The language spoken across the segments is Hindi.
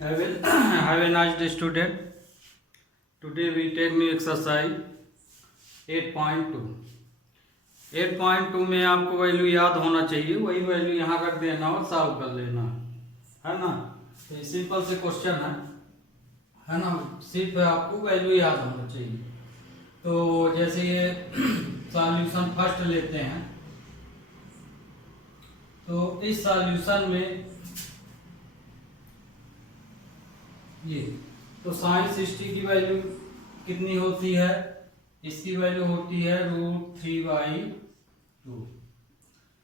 Have a nice day, student. Today we take new exercise 8.2. 8.2 में आपको वैल्यू याद होना चाहिए, वही वैल्यू यहाँ रख देना और सॉल्व कर लेना है ना। तो ये सिंपल से क्वेश्चन है ना। सिर्फ आपको वैल्यू याद होना चाहिए। तो जैसे ये सॉल्यूशन फर्स्ट लेते हैं, तो इस सॉल्यूशन में ये तो साइन 60 की वैल्यू कितनी होती है? इसकी वैल्यू होती है √3/2।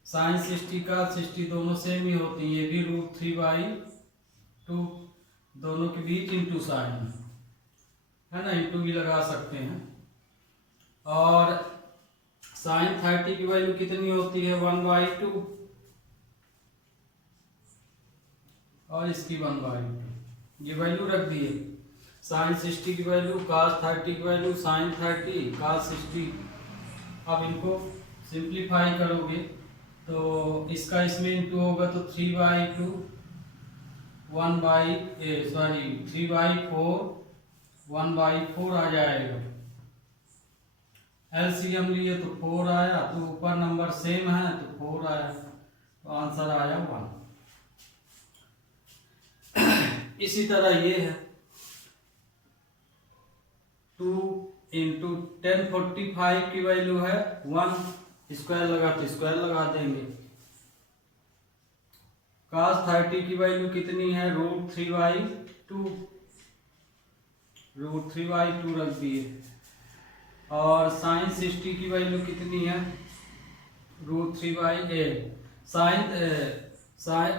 साइन 60 का 60 दोनों सेम ही होती है, ये भी √3/2 दोनों के बीच इंटू साइन है ना, इंटू भी लगा सकते हैं। और साइन 30 की वैल्यू कितनी होती है? 1/2 और इसकी 1/2 ये वैल्यू रख दिए। साइन 60 की वैल्यू, cos 30 की वैल्यू, साइन 30 cos 60। अब इनको सिंप्लीफाई करोगे तो इसका इसमें इंटू होगा तो 3/2 3/4 1/4 आ जाएगा। एलसीएम लिए तो 4 आया, तो ऊपर नंबर सेम है तो 4 आया, तो आंसर आया 1। इसी तरह ये है 2 × 1045 की वैल्यू है 1, स्क्वायर लगा तो स्क्वायर लगा देंगे। cos 30 की वैल्यू कितनी है? √3/2 √3/2 रख दिए। और साइन 60 की वैल्यू कितनी है? √3/8। साइन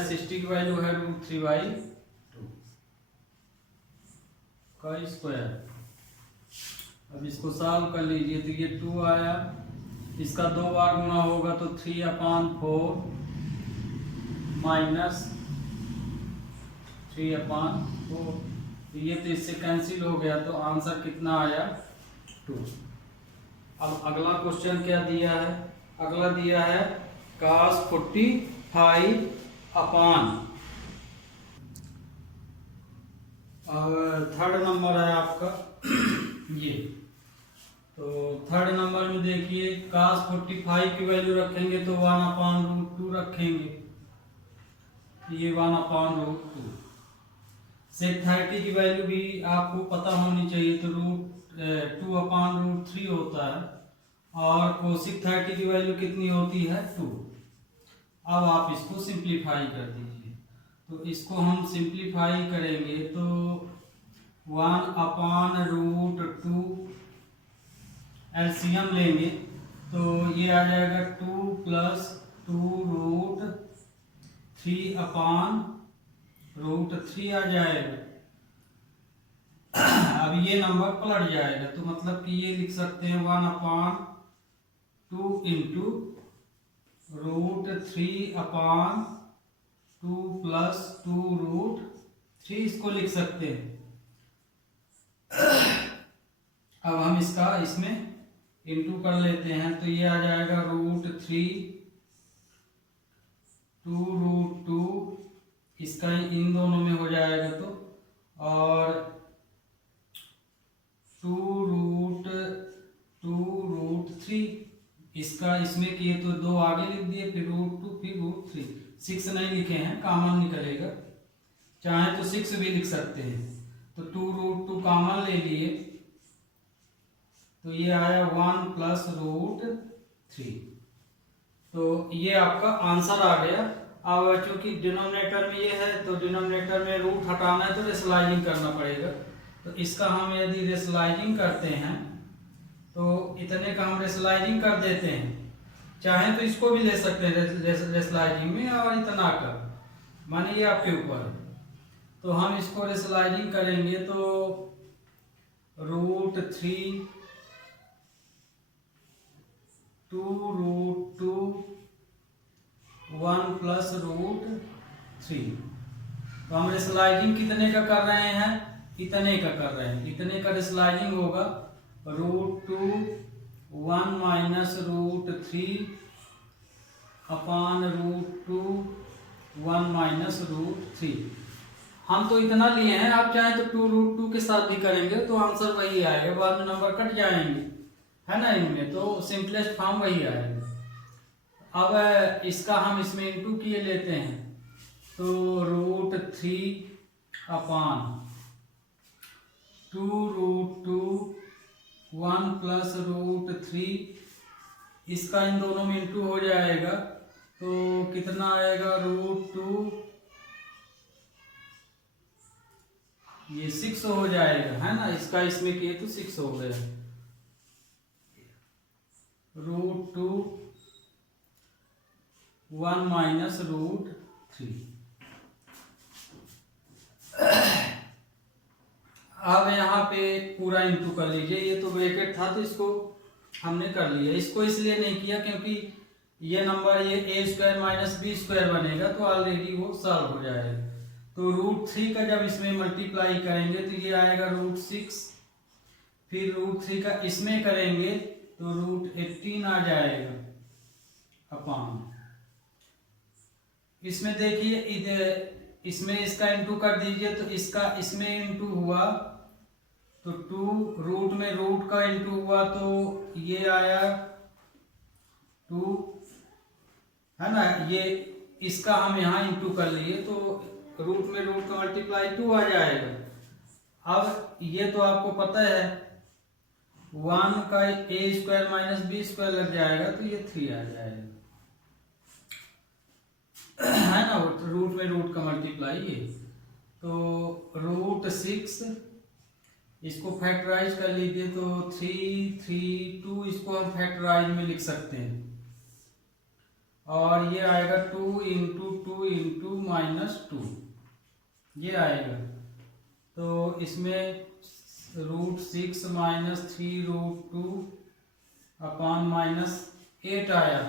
60 की वैल्यू है √3/2 का स्क्वायर। अब इसको सॉल्व कर लीजिए तो ये 2 आया, इसका 2 बार गुना होगा तो 3/4 माइनस 3/4, ये तो इससे कैंसिल हो गया, तो आंसर कितना आया? 2। अब अगला क्वेश्चन क्या दिया है? अगला दिया है cos 45 अपान, और थर्ड नंबर है आपका ये। तो थर्ड नंबर में देखिए cos 45 की वैल्यू रखेंगे तो 1/√2 रखेंगे, ये 1/√2। sec 30 की वैल्यू भी आपको पता होनी चाहिए, तो √2/√3 होता है। और कोसिक 30 की वैल्यू कितनी होती है? 2। अब आप इसको सिंप्लीफाई कर दीजिए, तो इसको हम सिंप्लीफाई करेंगे तो 1/√2 एलसीएम लेंगे तो ये आ जाएगा 2 + 2√3/√3 आ जाएगा। अब ये नंबर पलट जाएगा, तो मतलब कि ये लिख सकते हैं 1/2 × √3/2 + 2√3 इसको लिख सकते हैं। अब हम इसका इसमें इंटू कर लेते हैं तो ये आ जाएगा √3 2√2, इसका इन दोनों में हो जाएगा तो, और 2√3 इसका इसमें किए तो 2 आगे लिख दिए, फिर √2 फिर √3। 6 नहीं लिखे हैं, कॉमन निकलेगा, चाहे तो 6 भी लिख सकते हैं। तो 2√2 कॉमन ले लिए तो ये आया 1 + √3। तो ये आपका आंसर आ गया। अब चूंकि डिनोमिनेटर में ये है तो डिनोमिनेटर में रूट हटाना है तो रेशनलाइजिंग करना पड़ेगा। तो इसका हम यदि रेशनलाइजिंग करते हैं तो इतने का हम रेशनलाइजिंग कर देते हैं, चाहे तो इसको भी ले सकते हैं रेशनलाइजिंग में, और इतना का माने ये आपके ऊपर। तो हम इसको रेशनलाइजिंग करेंगे तो √3 2√2 1 + √3। तो हम रेशनलाइजिंग कितने का कर रहे हैं? इतने का कर रहे हैं, इतने का रेशनलाइजिंग होगा √2 1 - √3/√2 1 - √3। हम तो इतना लिए हैं, आप चाहें तो 2√2 के साथ भी करेंगे तो आंसर वही आएगा, बाद में नंबर कट जाएंगे, है ना, इनमें तो सिंपलेस्ट फॉर्म वही आएगा। अब इसका हम इसमें इंटू किए लेते हैं, तो √3 अपान 2√2 1 प्लस √3, इसका इन दोनों में इंटू हो जाएगा तो कितना आएगा, √2, ये 6 हो जाएगा, है ना, इसका इसमें किए तो 6 हो गया, √2 1 माइनस √3। अब यहाँ पे पूरा इंटू कर लीजिए, ये तो ब्रैकेट था तो इसको हमने कर लिया, इसको इसलिए नहीं किया क्योंकि ये नंबर ये a² माइनस b² बनेगा तो ऑलरेडी वो सॉल्व हो जाएगा। तो √3 का जब इसमें मल्टीप्लाई करेंगे तो ये आएगा √6, फिर √3 का इसमें करेंगे तो √18 आ जाएगा अपान, इसमें देखिए इधर इसमें इसका इंटू कर दीजिए तो इसका इसमें इंटू हुआ तो 2, रूट में रूट का इंटू हुआ तो ये आया 2, है ना, ये इसका हम यहाँ इंटू कर लिए तो रूट में रूट का मल्टीप्लाई 2 आ जाएगा। अब ये तो आपको पता है 1 का a² माइनस b² लग जाएगा तो ये 3 आ जाएगा, है ना, रूट में रूट का मल्टीप्लाई ये, तो √6, इसको फैक्टराइज कर लीजिए तो 3 3 2, इसको हम फैक्टराइज में लिख सकते हैं और ये आएगा 2 इंटू 2 इंटू -2 ये आएगा, तो इसमें √6 माइनस 3√2 अपान -8 आया।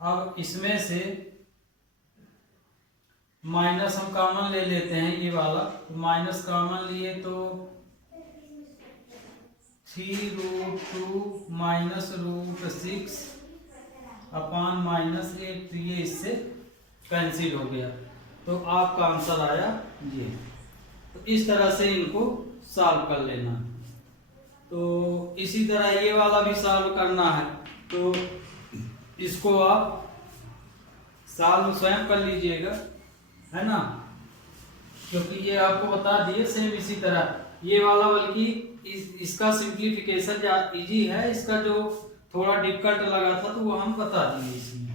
अब इसमें से माइनस हम कॉमन ले लेते हैं, ये वाला, तो माइनस कॉमन लिए तो 3√2 माइनस √6 अपान -8, तो ये इससे कैंसिल हो गया, तो आपका आंसर आया ये। तो इस तरह से इनको सॉल्व कर लेना। तो इसी तरह ये वाला भी सॉल्व करना है, तो इसको आप सॉल्व स्वयं कर लीजिएगा, है ना, क्योंकि ये आपको बता दिए सेम इसी तरह ये वाला, बल्कि इसका सिंप्लीफिकेशन इजी है, इसका जो थोड़ा डिफिकल्ट लगा था तो वो हम बता दिए इसमें।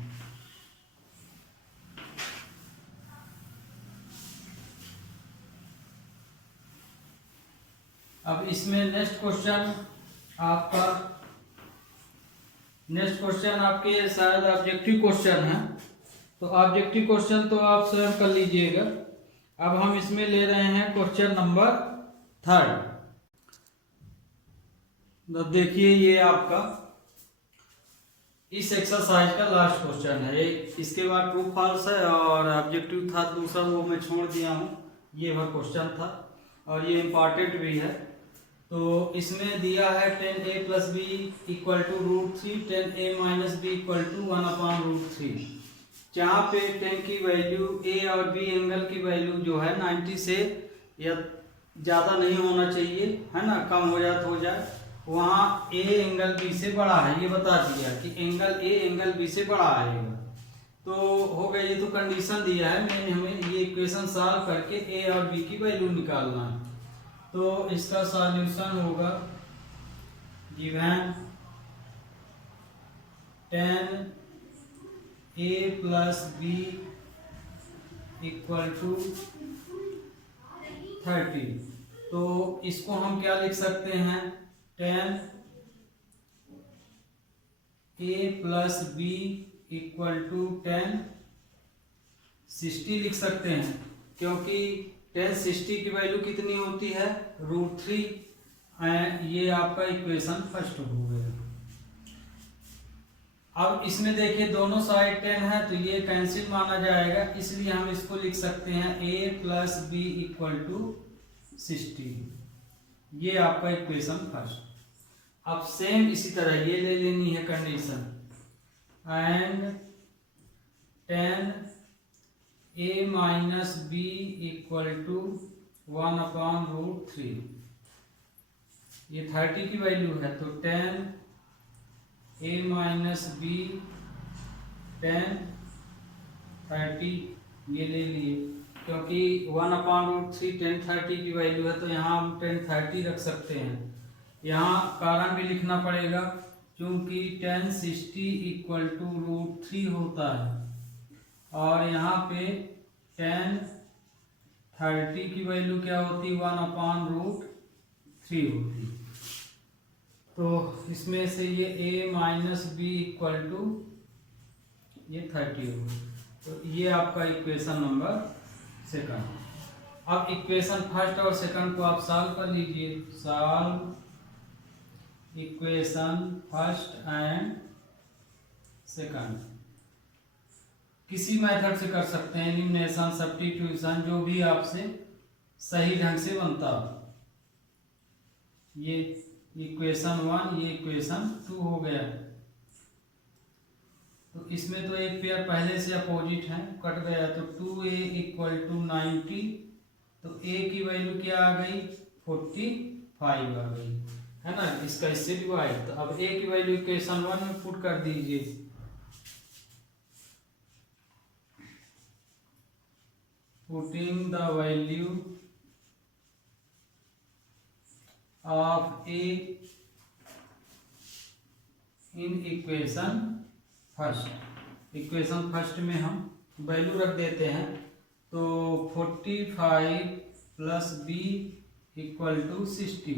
अब इसमें नेक्स्ट क्वेश्चन आपके शायद ऑब्जेक्टिव क्वेश्चन है, तो ऑब्जेक्टिव क्वेश्चन तो आप स्वयं कर लीजिएगा। अब हम इसमें ले रहे हैं क्वेश्चन नंबर 3। तो देखिए ये आपका इस एक्सरसाइज का लास्ट क्वेश्चन है, इसके बाद ट्रू फॉल्स है और ऑब्जेक्टिव था दूसरा, वो मैं छोड़ दिया हूँ, ये वह क्वेश्चन था और ये इम्पॉर्टेंट भी है। तो इसमें दिया है 10a + b = √3, 10a - b = 1/√3। जहाँ पे 10 की वैल्यू a और b एंगल की वैल्यू जो है 90 से या ज़्यादा नहीं होना चाहिए, है ना, कम हो जाए तो हो जाए, वहाँ a एंगल b से बड़ा है, ये बता दिया कि एंगल a एंगल b से बड़ा आएगा, तो हो गया, ये तो कंडीशन दिया है, मैंने हमें ये इक्वेशन सॉल्व करके a और b की वैल्यू निकालना है। तो इसका सॉल्यूशन होगा गिवन 10a + b = 30। तो इसको हम क्या लिख सकते हैं, 10a + b = 10 60 लिख सकते हैं, क्योंकि 10 60 की वैल्यू कितनी होती है, √3। ये आपका इक्वेशन फर्स्ट हो गया। अब इसमें देखिए दोनों साइड 10 है तो ये कैंसिल माना जाएगा, इसलिए हम इसको लिख सकते हैं a + b = 60। ये आपका इक्वेशन फर्स्ट। अब सेम इसी तरह ये ले लेनी है condition, and 10 a minus b equal to 1/√3। ये 30 की वैल्यू है तो 10 a माइनस बी 10 30 ये ले लिए, क्योंकि 1/√3 10/30 की वैल्यू है तो यहाँ हम 10/30 रख सकते हैं। यहाँ कारण भी लिखना पड़ेगा क्योंकि 1060 इक्वल टू √3 होता है और यहाँ पे 10/30 की वैल्यू क्या होती, 1/√3 होती। तो इसमें से ये a minus b equal to ये 30 होगा। तो ये आपका इक्वेशन नंबर सेकंड। अब इक्वेशन फर्स्ट और सेकंड को आप सॉल्व कर लीजिए। Solve equation first and second. किसी मेथड से कर सकते हैं, एलिमिनेशन, सब्स्टिट्यूशन, जो भी आपसे सही ढंग से बनता हो। ये इक्वेशन 1, ये इक्वेशन 2 हो गया। तो इसमें तो एक पेयर पहले से अपोजिट है, कट गया, तो 2a इक्वल टू 90। तो a की वैल्यू क्या आ गई, 45 आ गई, है ना। इसका इससे डिवाइड। तो अब a की वैल्यू इक्वेशन 1 में पुट कर दीजिए। Putting the value of a in equation first. Equation first में हम वैल्यू रख देते हैं। तो 45 प्लस b इक्वल टू 60।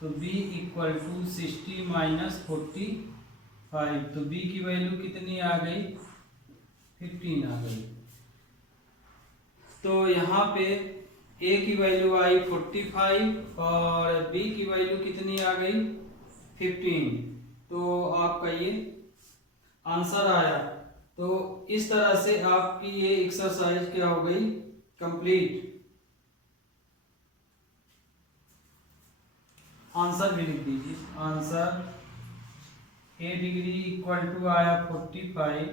तो b इक्वल टू 60 माइनस 45। तो b की वैल्यू कितनी आ गई, 15 आ गई। तो यहाँ पे a की वैल्यू आई 45 और b की वैल्यू कितनी आ गई, 15। तो आपका ये आंसर आया। तो इस तरह से आपकी ये एक्सरसाइज क्या हो गई, कंप्लीट। आंसर भी लिख दीजिए। Answer a degree equal to आया 45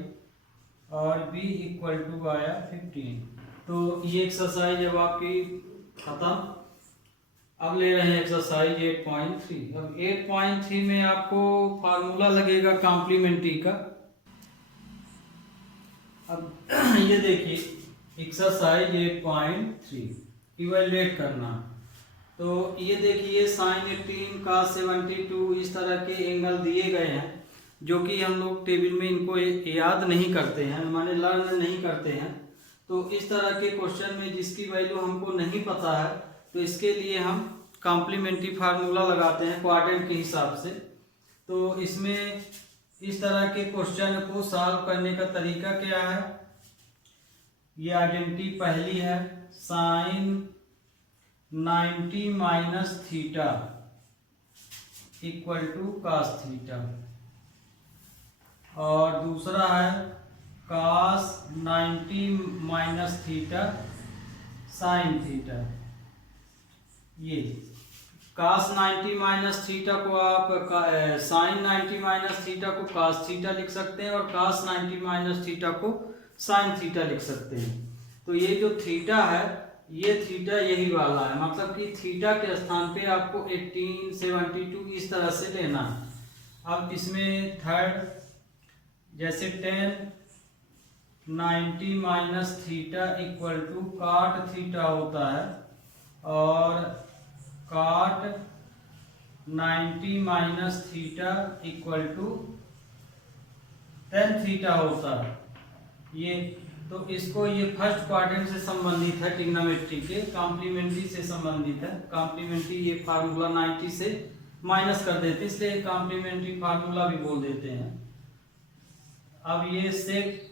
और b इक्वल टू आया 15। तो ये एक्सरसाइज अब आपकी खत्म। अब ले रहे हैं एक्सरसाइज 8.3। अब 8.3 में आपको फार्मूला लगेगा कॉम्प्लीमेंट्री का। अब ये देखिए एक्सरसाइज 8.3 इवैल्यूएट करना। तो ये देखिए sin 18 cos 72 इस तरह के एंगल दिए गए हैं, जो कि हम लोग टेबल में इनको याद नहीं करते हैं, माने लर्न नहीं करते हैं। तो इस तरह के क्वेश्चन में जिसकी वैल्यू हमको नहीं पता है, तो इसके लिए हम कॉम्प्लीमेंट्री फार्मूला लगाते हैं क्वाड्रेंट के हिसाब से। तो इसमें इस तरह के क्वेश्चन को सॉल्व करने का तरीका क्या है, ये आइडेंटिटी पहली है, sine 90 minus theta equal to cos theta. और दूसरा है cos 90 minus theta sine theta. ये कास 90 माइनस थीटा को आप साइन 90 माइनस थीटा को कास थीटा लिख सकते हैं और कास 90 माइनस थीटा को साइन थीटा लिख सकते हैं। तो ये जो थीटा है, ये थीटा यही वाला है, मतलब कि थीटा के स्थान पे आपको 18 72 इस तरह से लेना है। अब इसमें थर्ड जैसे 10 90 minus theta equal to cot theta होता है और cot 90 minus theta equal to tan theta होता है। ये तो इसको ये फर्स्ट क्वाड्रेंट से संबंधित है, ट्रिग्नोमेट्री के कॉम्प्लीमेंट्री से संबंधित है। कॉम्प्लीमेंट्री ये फार्मूला 90 से माइनस कर देते, इसलिए कॉम्प्लीमेंट्री फार्मूला भी बोल देते हैं। अब ये सेक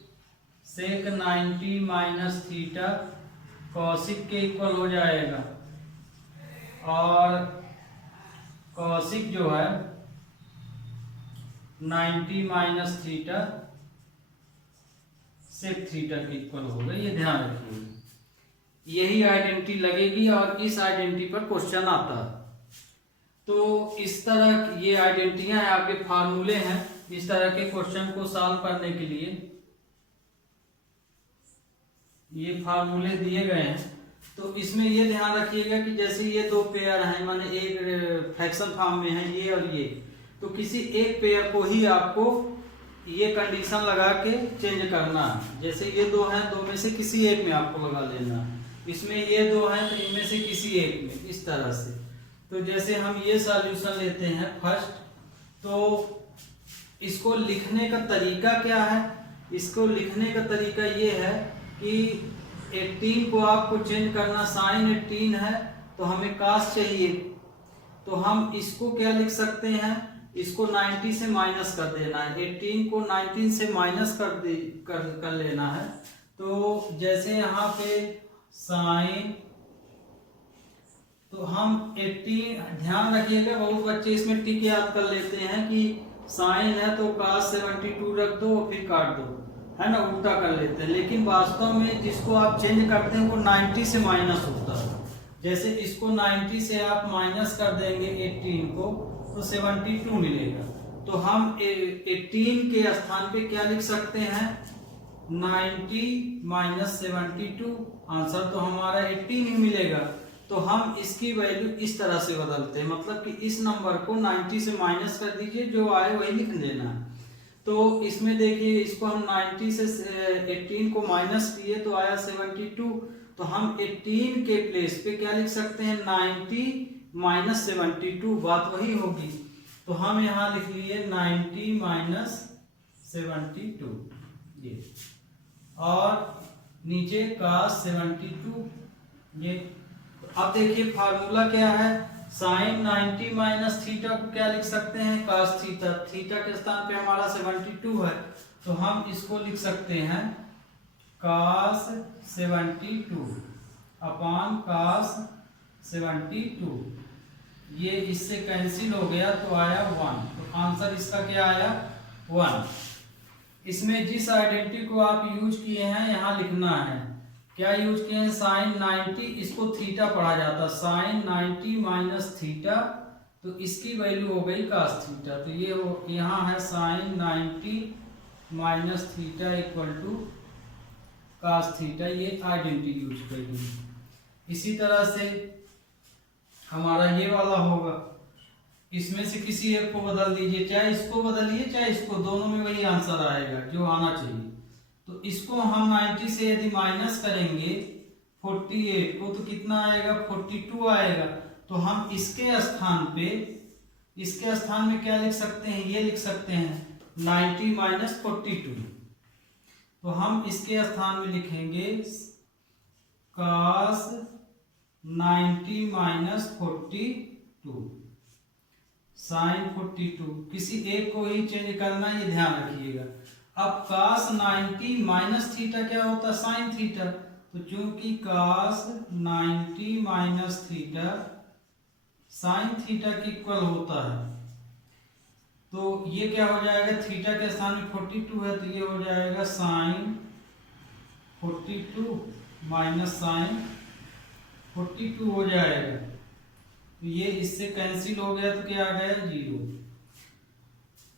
90 माइनस थीटा कॉसिक के इक्वल हो जाएगा और कॉसिक जो है 90 माइनस थीटा सेक थीटा के इक्वल होगा। ये ध्यान रखिए, यही आइडेंटिटी लगेगी और इस आइडेंटिटी पर क्वेश्चन आता है। तो इस तरह ये आइडेंटिटियां आपके फार्मूले हैं इस तरह के क्वेश्चन को सॉल्व करने के लिए। ये फार्मूले दिए गए हैं। तो इसमें ये ध्यान रखिएगा कि जैसे ये दो पेयर हैं, माने एक फ्रैक्शन फॉर्म में है ये और ये, तो किसी एक पेयर को ही आपको ये कंडीशन लगा के चेंज करना है। जैसे ये दो हैं, दो में से किसी एक में आपको लगा लेना। इसमें ये दो हैं तो इनमें से किसी एक में, इस तरह से। तो जैसे हम ये सॉल्यूशन लेते हैं फर्स्ट, तो इसको लिखने का तरीका क्या है? इसको लिखने का तरीका ये है कि 18 को आपको चेंज करना, साइन 18 है तो हमें कास चाहिए, तो हम इसको क्या लिख सकते हैं, इसको 90 से माइनस कर देना है। 18 को 19 से माइनस कर लेना है। तो जैसे यहाँ पे साइन, तो हम 18, ध्यान रखिएगा बहुत बच्चे इसमें टिक याद कर लेते हैं कि साइन है तो cos 72 रख दो और फिर काट दो, है ना, उल्टा कर लेते हैं। लेकिन वास्तव में जिसको आप चेंज करते हैं वो 90 से माइनस होता है। जैसे इसको 90 से आप माइनस कर देंगे 18 को तो 72 मिलेगा। तो हम 18 के स्थान पे क्या लिख सकते हैं, 90 माइनस 72, आंसर तो हमारा 18 ही मिलेगा। तो हम इसकी वैल्यू इस तरह से बदलते हैं, मतलब कि इस नंबर को 90 से माइनस कर दीजिए, जो आए वही लिख देना है। तो इसमें देखिए, इसको हम 90 से 18 को माइनस किए तो आया 72। तो हम 18 के प्लेस पे क्या लिख सकते हैं, 90 माइनस 72, बात वही होगी। तो हम यहाँ लिख लिए 90 माइनस 72 ये, और नीचे cos 72 ये। अब देखिए फार्मूला क्या है, साइन 90 माइनस थीटा को क्या लिख सकते हैं, cos थीटा। थीटा के स्थान पे हमारा 72 है, तो हम इसको लिख सकते हैं cos 72 अपॉन cos 72। ये इससे कैंसिल हो गया तो आया 1। तो आंसर इसका क्या आया, 1। इसमें जिस आइडेंटिटी को आप यूज किए हैं यहाँ लिखना है। क्या यूज किए हैं, साइन 90, इसको थीटा पढ़ा जाता है, साइन 90 माइनस थीटा, तो इसकी वैल्यू हो गई cos थीटा। तो ये यहाँ है sine 90 minus theta equal to cos theta, ये आइडेंटिटी यूज करेंगे। इसी तरह से हमारा ये वाला होगा, इसमें से किसी एक को बदल दीजिए, चाहे इसको बदलिए चाहे इसको, दोनों में वही आंसर आएगा जो आना चाहिए। तो इसको हम 90 से यदि माइनस करेंगे 48 को तो कितना आएगा, 42 आएगा। तो हम इसके स्थान में क्या लिख सकते हैं, ये लिख सकते हैं 90 माइनस 42। तो हम इसके स्थान में लिखेंगे cos 90 माइनस 42 साइन 42, किसी एक को ही चेंज करना, ये ध्यान रखिएगा। अब cos 90 माइनस थीटा क्या होता है, साइन थीटा। तो चूंकि cos 90 minus theta sine theta के इक्वल होता है, तो ये क्या हो जाएगा, थीटा के स्थान में 42 है तो ये हो जाएगा साइन 42 माइनस साइन 42 हो जाएगा। तो ये इससे कैंसिल हो गया तो क्या आ गया, 0।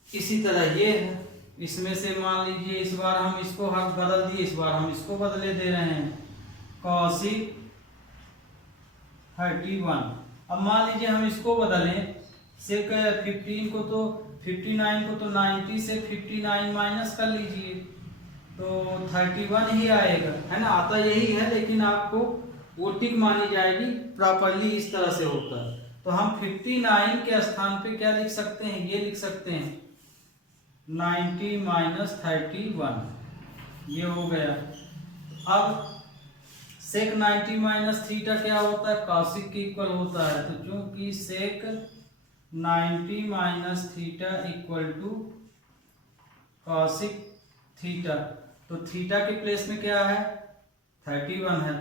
इसी तरह ये है, इसमें से मान लीजिए इस बार हम इसको बदल दिए, इस बार हम इसको बदले दे रहे हैं cosec 31। अब मान लीजिए हम इसको बदलें, सेक 15 को तो 59 को तो 90 से 59 माइनस कर लीजिए तो 31 ही आएगा, है ना, आता यही है, लेकिन आपको वो टिक मानी जाएगी, प्रॉपरली इस तरह से होता है। तो हम 59 के स्थान पे क्या लिख सकते हैं, ये लिख सकते हैं 90 माइनस 31, ये हो गया। अब सेक 90 माइनस थीटा क्या होता है, cosec के इक्वल होता है। तो चूंकि sec 90 minus theta equal to cosec theta, तो थीटा के प्लेस में क्या है, 31 है,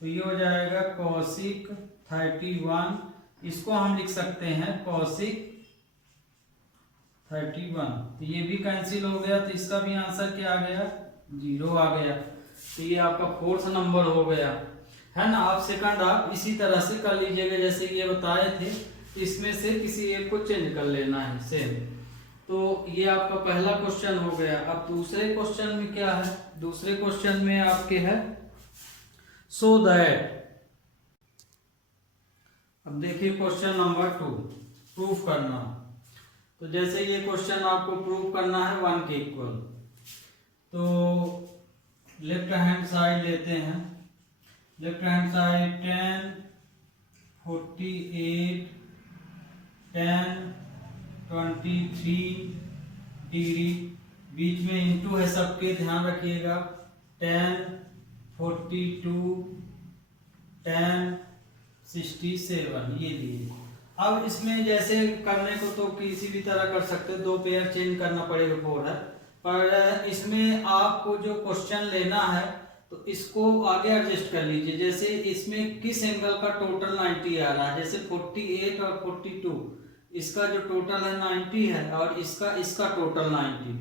तो ये हो जाएगा cosec 31। इसको हम लिख सकते हैं cosec 31। तो ये भी कैंसिल हो गया, तो इसका भी आंसर क्या आ गया, 0 आ गया। तो ये आपका 4th नंबर हो गया, है ना। आप सेकंड आप इसी तरह से कर लीजिएगा जैसे ये बताए थे, इसमें से किसी एक को चेंज कर लेना है सेम। तो ये आपका पहला क्वेश्चन हो गया। अब दूसरे क्वेश्चन में क्या है, दूसरे क्वेश्चन में आपके है सो दैट। अब देखिए क्वेश्चन नंबर 2, प्रूफ करना। तो जैसे ये क्वेश्चन आपको प्रूफ करना है 1 के इक्वल, तो लेफ्ट हैंड साइड लेते हैं। लेफ्ट हैंड साइड 10, 48, 10, 23 डिग्री, बीच में इंटू है सबके, ध्यान रखिएगा। 10, 42, 10, 67 ये लिए। अब इसमें जैसे करने को तो किसी भी तरह कर सकते हो, 2 पेयर चेंज करना पड़ेगा 4 है, पर इसमें आपको जो क्वेश्चन लेना है तो इसको आगे एडजस्ट कर लीजिए। जैसे इसमें किस एंगल का टोटल 90 आ रहा है, जैसे 48 और 42, इसका जो टोटल है 90 है और इसका टोटल 90,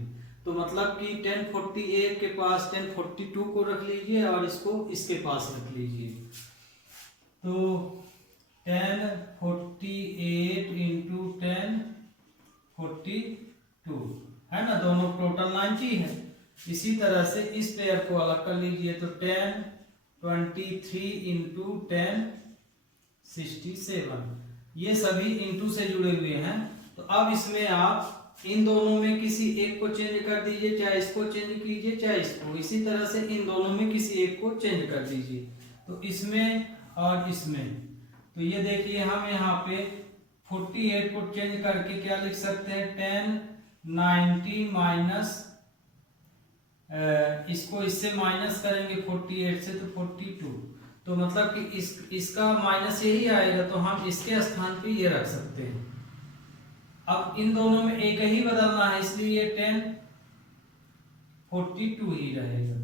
तो मतलब कि 1048 के पास 1042 को रख लीजिए और इसको इसके पास रख लीजिए। तो 1048 इंटू 1042 है ना, दोनों टोटल 90 है। इसी तरह से इस पेयर को अलग कर लीजिए, तो 1023 इंटू 1067, ये सभी इंटू से जुड़े हुए हैं। तो अब इसमें आप इन दोनों में किसी एक को चेंज कर दीजिए, चाहे इसको चेंज कीजिए चाहे इसको, इसी तरह से इन दोनों में किसी एक को चेंज कर दीजिए। तो इसमें और इसमें, तो ये देखिए हम यहाँ पे 48 को चेंज करके क्या लिख सकते हैं, 1090 माइनस, इसको इससे माइनस करेंगे 48 से तो 42, तो मतलब कि इसका माइनस यही आएगा, तो हम इसके स्थान पे ये रख सकते हैं। अब इन दोनों में एक ही बदलना है, इसलिए ये 1042 ही रहेगा।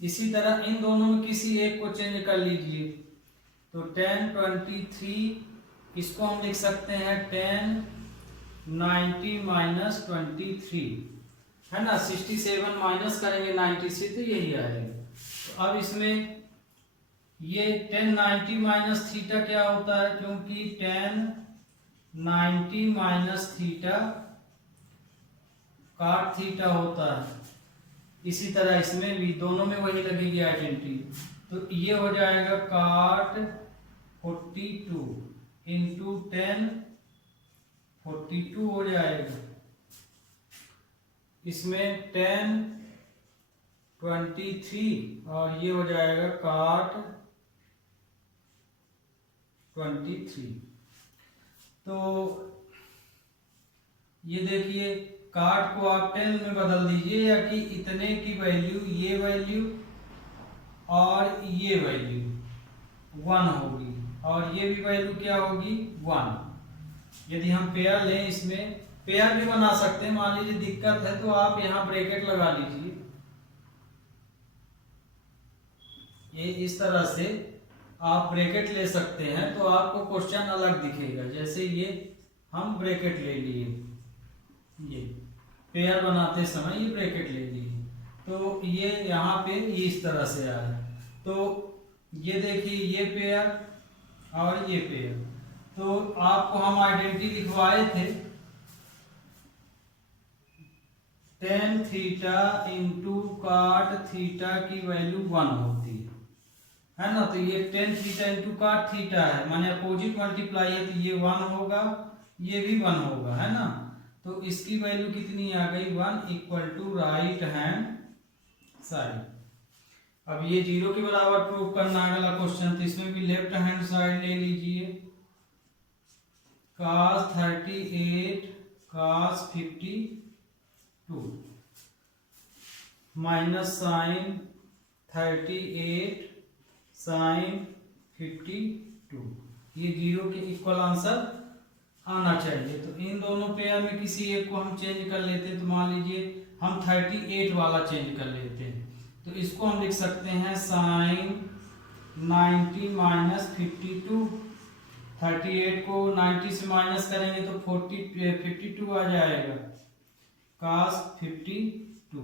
इसी तरह इन दोनों में किसी एक को चेंज कर लीजिए, तो 1023, इसको हम लिख सकते हैं 1090 माइनस 23 है ना, 67 माइनस करेंगे 90 से तो यही आएगा। तो अब इसमें ये 1090 माइनस थीटा क्या होता है, क्योंकि 1090 माइनस थीटा cot थीटा होता है। इसी तरह इसमें भी दोनों में वही लगेगी आइडेंटिटी, तो ये हो जाएगा cot 42 इंटू 1042 हो जाएगा। इसमें 1023 और ये हो जाएगा cot 23। तो ये देखिए cot को आप 10 में बदल दीजिए, या कि इतने की वैल्यू, ये वैल्यू और ये वैल्यू 1 होगी, और ये भी वैल्यू क्या होगी 1। यदि हम पेयर लें, इसमें पेयर भी बना सकते हैं। मान लीजिए दिक्कत है तो आप यहाँ ब्रैकेट लगा लीजिए, ये इस तरह से आप ब्रैकेट ले सकते हैं, तो आपको क्वेश्चन अलग दिखेगा। जैसे ये हम ब्रैकेट ले लिए, ये पेयर बनाते समय ये ब्रैकेट ले लिए, तो ये यहाँ पे ये इस तरह से आया। तो ये देखिए ये पेयर और ये पेयर, तो आपको हम आइडेंटिटी लिखवाए थे 10 थीटा इंटू cot थीटा की वैल्यू 1 होती है ना। तो ये 10 थीटा इंटू cot थीटा है, माने अपोजिट मल्टीप्लाई है, तो ये 1 होगा, ये भी 1 होगा, है ना। तो इसकी वैल्यू कितनी आ गई 1 equal to right hand side. अब ये 0 के बराबर प्रूव करना है अगला क्वेश्चन, तो इसमें भी लेफ्ट हैंड साइड ले लीजिए। cos 38 cos 52 minus sine 38 sine 52, ये 0 के इक्वल आंसर आना चाहिए। तो इन दोनों पेयर में किसी एक को हम चेंज कर लेते हैं, तो मान लीजिए हम 38 वाला चेंज कर लेते हैं, तो इसको हम लिख सकते हैं साइन 90 माइनस 52। 38 को 90 से माइनस करेंगे तो 52 आ जाएगा, cos 52।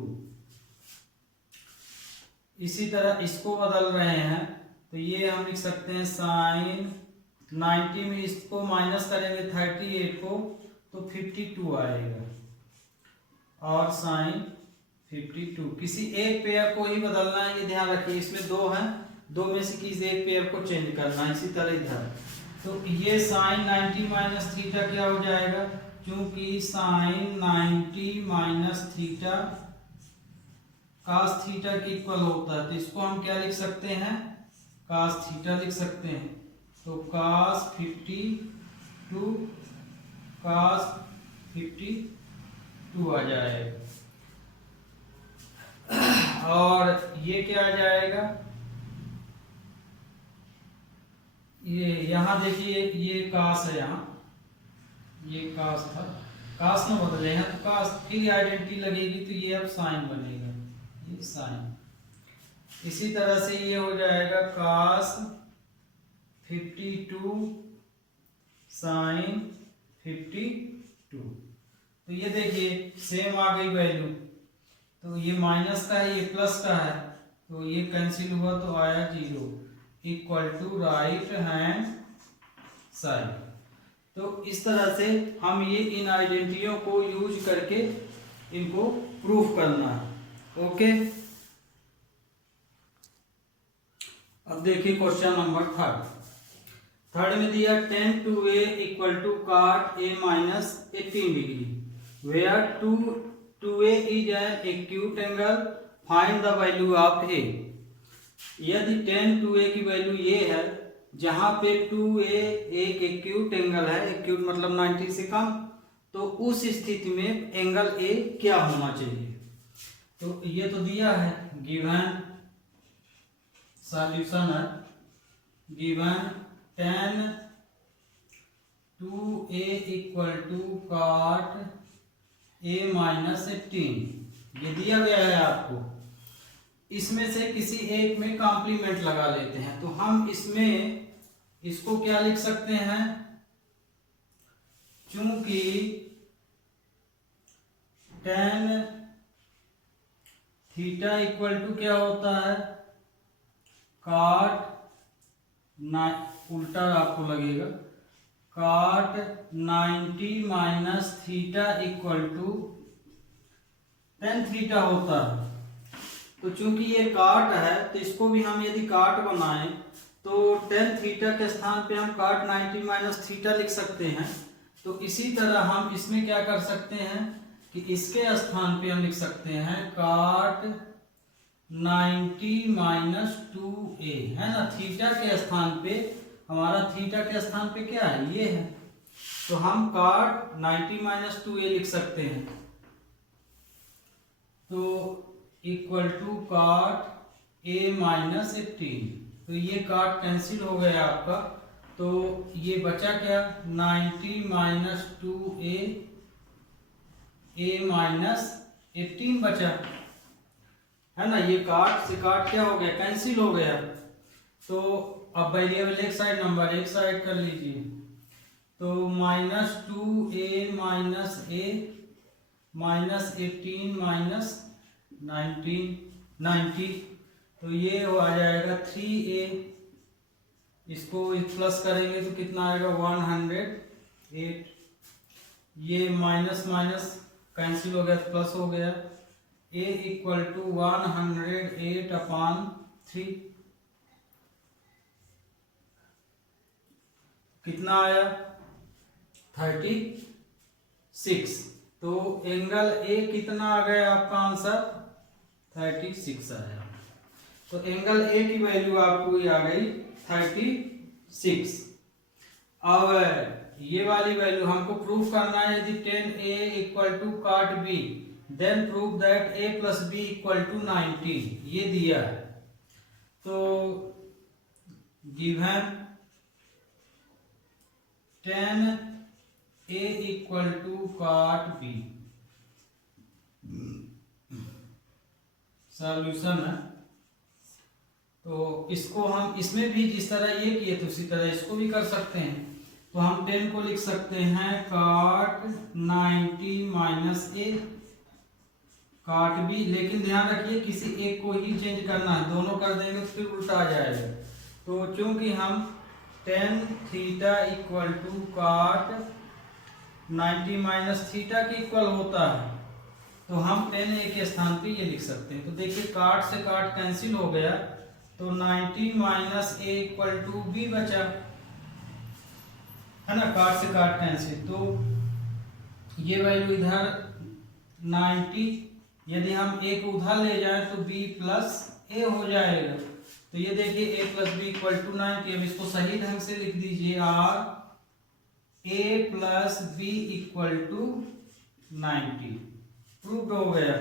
इसी तरह इसको बदल रहे हैं, तो ये हम लिख सकते हैं साइन 90 में इसको माइनस करेंगे 38 को तो 52 आएगा, और साइन 52। किसी एक पेयर को ही बदलना है, ये ध्यान रखिए। इसमें 2 हैं दो में से किसी एक पेयर को चेंज करना है। इसी तरह इधर तो ये साइन 90 माइनस थीटा क्या हो जाएगा, क्योंकि sine 90 minus theta cos theta के इक्वल होता है, तो इसको हम क्या लिख सकते हैं, कास थीटा लिख सकते हैं। तो कास 52 कास 52 आ जाएगा। और ये क्या आ जाएगा, ये यहाँ देखिए ये कास है, यहाँ ये कास था, कास में बदले हैं तो कास फिर आइडेंटिटी लगेगी तो ये अब साइन बनेगा, ये साइन। इसी तरह से ये हो जाएगा कास 52 साइन 52। तो ये देखिए सेम आ गई वैल्यू, तो ये माइनस का है ये प्लस का है, तो ये कैंसिल हुआ तो आया 0 equal to right hand side. तो इस तरह से हम ये इन आइडेंटिटियों को यूज करके इनको प्रूफ करना है। ओके, अब देखिए क्वेश्चन नंबर थर्ड में दिया tan 2a equal to cot a minus 18 degree where 2a is an acute angle, find the value of a। यदि tan 2a की वैल्यू ये है, जहां पे 2a एक एक्यूट एंगल है, एक्यूट मतलब 90 से कम, तो उस स्थिति में एंगल a क्या होना चाहिए। तो ये तो दिया है, गिवन सॉल्यूशन है, given tan 2a equal to cot a minus 18 ये दिया गया है आपको। इसमें से किसी एक में कॉम्प्लीमेंट लगा लेते हैं, तो हम इसमें इसको क्या लिख सकते हैं, चूंकि tan थीटा इक्वल टू क्या होता है, cot उल्टा आपको लगेगा, cot 90 minus theta equal to tan theta होता है। तो चूंकि ये काट है तो इसको भी हम यदि काट बनाएं तो tan थीटा के स्थान पे हम cot 90 माइनस थीटा लिख सकते हैं। तो इसी तरह हम इसमें क्या कर सकते हैं कि इसके स्थान पे हम लिख सकते हैं cot 90 माइनस 2a, है ना। थीटा के स्थान पे हमारा थीटा के स्थान पे क्या है, ये है, तो हम cot 90 माइनस 2a लिख सकते हैं। तो equal to cot a minus 18, तो ये cot कैंसिल हो गया आपका, तो ये बचा क्या, 90 माइनस 2a a माइनस 18 बचा, है ना। ये काट से काट क्या हो गया, कैंसिल हो गया। तो अब वेरिएबल एक साइड नंबर एक साइड कर लीजिए, तो minus 2a minus a minus 18 minus 90, तो ये हो आ जाएगा 3a, इसको प्लस करेंगे तो कितना आएगा 108, ये माइनस माइनस कैंसिल हो गया तो प्लस हो गया, a इक्वल टू 108 अपॉन 3, कितना आया 36। तो एंगल a कितना आ गया आपका आंसर 36 आया। तो एंगल a की वैल्यू आपको ये आ गई 36। अब ये वाली वैल्यू हमको प्रूफ करना है, यदि tan a equal to cot b then prove that a plus b equal to 90, ये दिया है। तो given tan a equal to cot b, solution है। तो इसको हम इसमें भी जिस तरह ये किए तो उसी तरह इसको भी कर सकते हैं। तो हम tan को लिख सकते हैं cot 90 minus a cot b, लेकिन ध्यान रखिए किसी एक को ही चेंज करना है, दोनों कर देंगे तो फिर उल्टा आ जाएगा। तो चूंकि हम tan theta equal to cot 90 minus theta के इक्वल होता है, तो हम tan a के स्थान पे ये लिख सकते हैं। तो देखिए काट से काट कैंसिल हो गया, तो 90 minus a equal to b बचा, है ना, काट से काट कैंसिल। तो ये वैल्यू इधर 90, यदि हम ए को उधर ले जाएं तो b प्लस ए हो जाएगा। तो ये देखिए a plus b equal to 90। अब इसको सही ढंग से लिख दीजिए, आर a plus b equal to 90। Proved हो गया।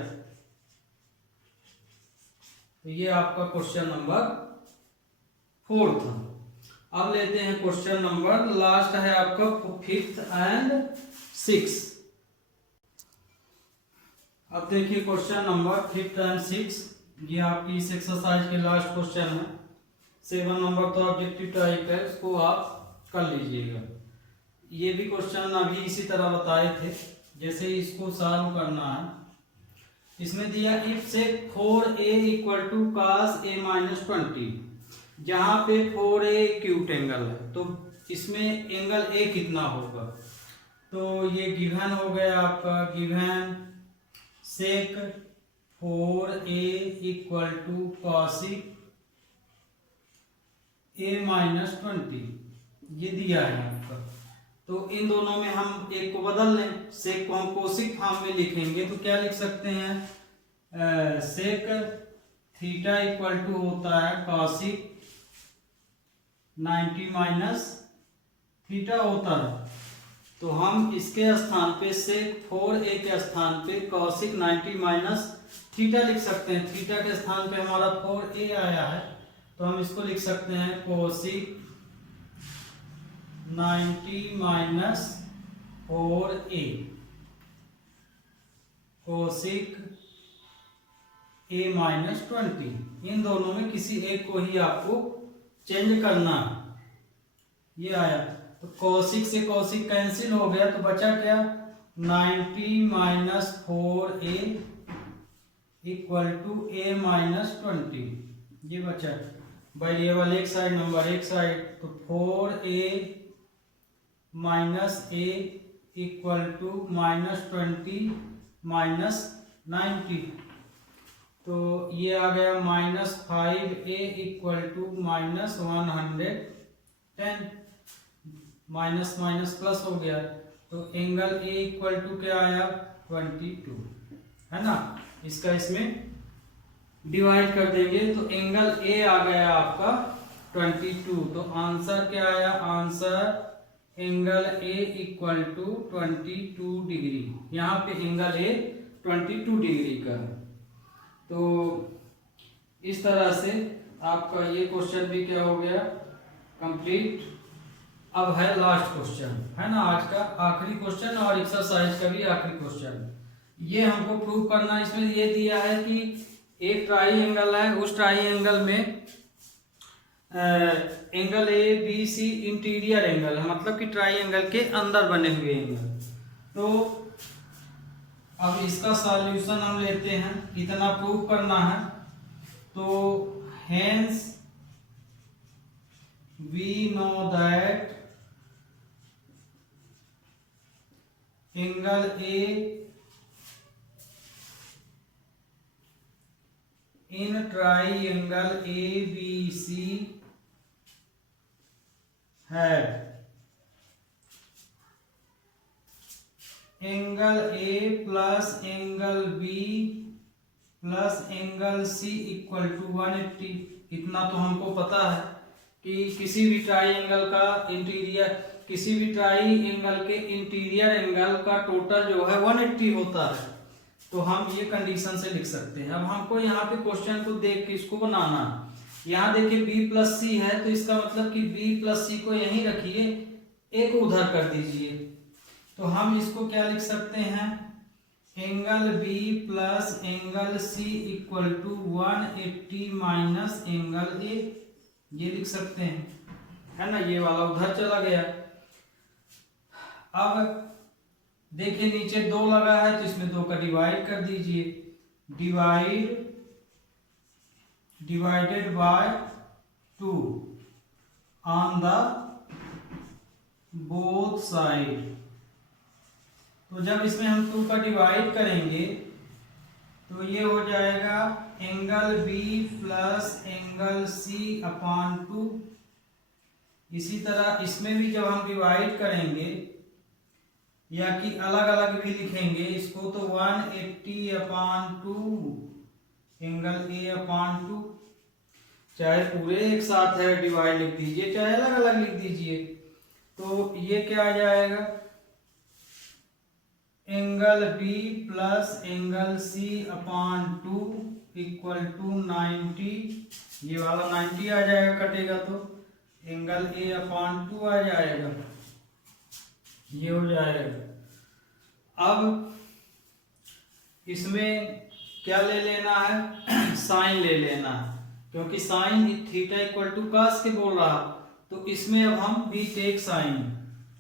तो ये आपका क्वेश्चन नंबर 4 था। अब लेते हैं क्वेश्चन नंबर, लास्ट है आपका 5th एंड 6। अब देखिए क्वेश्चन नंबर 5th एंड 6, ये आपकी इस एक्सरसाइज के लास्ट क्वेश्चन है। 7 नंबर तो ऑब्जेक्टिव टाइप है, इसको आप कर लीजिएगा। ये भी क्वेश्चन अभी इसी तरह बताए थे, जैसे इसको सॉल्व करना है। इसमें दिया if sec 4a equal to cos a minus 20, जहां पे 4a एक्यूट एंगल है, तो इसमें एंगल a कितना होगा। तो ये गिवन हो गया आपका, given sec 4a equal to cosec a minus 20, ये दिया है आपका। तो इन दोनों में हम एक को बदल लें, सेक को हम कोसिक फॉर्म में लिखेंगे तो क्या लिख सकते हैं, सेक थीटा इक्वल टू होता है कॉसिक 90 माइनस थीटा होता है। तो हम इसके स्थान पे सेक 4a के स्थान पे कॉसिक 90 माइनस थीटा लिख सकते हैं। थीटा के स्थान पे हमारा 4a आया है, तो हम इसको लिख सकते हैं cosec 90 minus 4a, cosec a minus 20। इन दोनों में किसी एक को ही आपको चेंज करना। ये आया, तो कोसिक से कोसिक कैंसिल हो गया, तो बचा क्या, 90 minus 4a equal to a minus 20। ये बचा वेरिएबल एक साइड, नंबर एक साइड, तो 4a minus a equal to minus 20 minus 90। तो ये आ गया minus 5a equal to minus 110, minus minus plus हो गया। तो एंगल a इक्वल टू क्या आया, 22, है ना। इसका इसमें डिवाइड कर देंगे तो एंगल a आ गया आपका 22। तो आंसर क्या आया, answer angle a equal to 22 degree. यहाँ पे एंगल a 22 डिग्री का है। तो इस तरह से आपका ये क्वेश्चन भी क्या हो गया, कंप्लीट। अब है लास्ट क्वेश्चन, है ना, आज का आखिरी क्वेश्चन और एक्सरसाइज का भी आखिरी क्वेश्चन। ये हमको प्रूव करना, इसमें ये दिया है कि एक ट्राइंगल है, उस ट्राइंगल में angle A B C interior angle है, मतलब कि ट्राइंगल के अंदर बने हुए एंगल। तो अब इसका सॉल्यूशन हम लेते हैं, कितना प्रूव करना है। तो hence we know that angle A in triangle A B C है angle A plus angle B plus angle C equal to 180। इतना तो हमको पता है कि किसी भी ट्राइंगल का इंटीरियर, किसी भी ट्राइंगल के इंटीरियर एंगल का टोटल जो है 180 होता है। तो हम ये कंडीशन से लिख सकते हैं। अब हमको यहाँ पे क्वेश्चन को देख के इसको बनाना है। यहाँ देखिए b प्लस सी है, तो इसका मतलब कि b प्लस सी को यहीं रखिए, a को उधर कर दीजिए। तो हम इसको क्या लिख सकते हैं, angle b plus angle c equal to 180 minus angle a, ये लिख सकते हैं, है ना। ये वाला उधर चला गया। अब देखिए नीचे 2 लगा है, तो इसमें 2 का डिवाइड कर दीजिए, divided by 2 on the both side. तो जब इसमें हम 2 का डिवाइड करेंगे तो ये हो जाएगा angle B plus angle C upon 2। इसी तरह इसमें भी जब हम डिवाइड करेंगे या कि अलग अलग भी लिखेंगे इसको, तो 180 अपॉन 2 एंगल ए अपॉन 2। चाहे पूरे एक साथ है डिवाइड लिख दीजिए, चाहे अलग अलग लिख दीजिए। तो ये क्या आ जाएगा, angle B plus angle C upon 2 equal to 90। ये वाला 90 आ जाएगा, कटेगा तो एंगल ए अपॉन 2 आ जाएगा, ये हो जाएगा। अब इसमें क्या ले लेना है, साइन ले लेना है, क्योंकि sine theta equal to cos के बोल रहा। तो इसमें अब हम we take sine,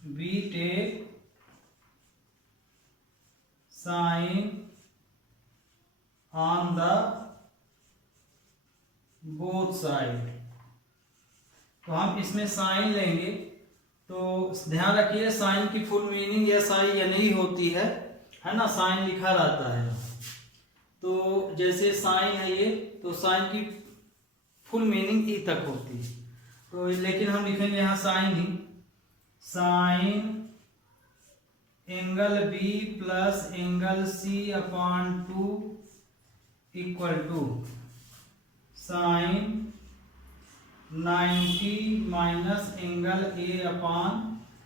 we take sine on the both side. तो हम इसमें साइन लेंगे, तो ध्यान रखिए साइन की full meaning S I N ही होती है ना, साइन लिखा रहता है। तो जैसे साइन है ये, तो साइन की फुल मीनिंग ई तक होती है, तो लेकिन हम लिखेंगे यहाँ साइन ही, sine angle B plus angle C upon 2 equal to sine 90 minus angle A upon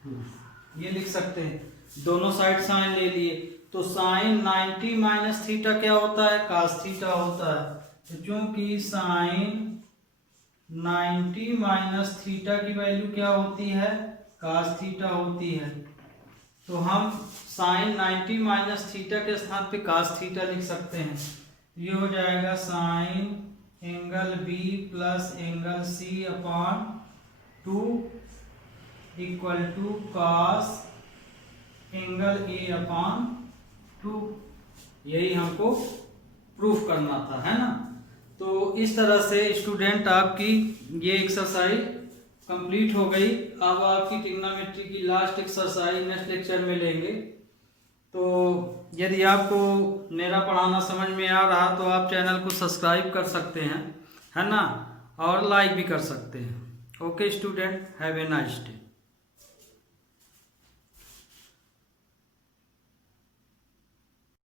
2। ये लिख सकते हैं, दोनों साइड साइन ले लिए। तो साइन 90 माइनस थीटा क्या होता है, कास थीटा होता है। तो चूंकि साइन 90 माइनस थीटा की वैल्यू क्या होती है, कास थीटा होती है। तो हम साइन 90 माइनस थीटा के स्थान पे कास थीटा लिख सकते हैं। ये हो जाएगा sine angle B plus angle C upon 2 equal to cos angle A upon 2। यही हमको प्रूफ करना था, है ना। तो इस तरह से स्टूडेंट आपकी ये एक्सरसाइज कंप्लीट हो गई। अब आपकी ट्रिग्नोमेट्री की लास्ट एक्सरसाइज नेक्स्ट लेक्चर में लेंगे। तो यदि आपको मेरा पढ़ाना समझ में आ रहा तो आप चैनल को सब्सक्राइब कर सकते हैं, है ना, और लाइक भी कर सकते हैं। Okay student, have a nice day.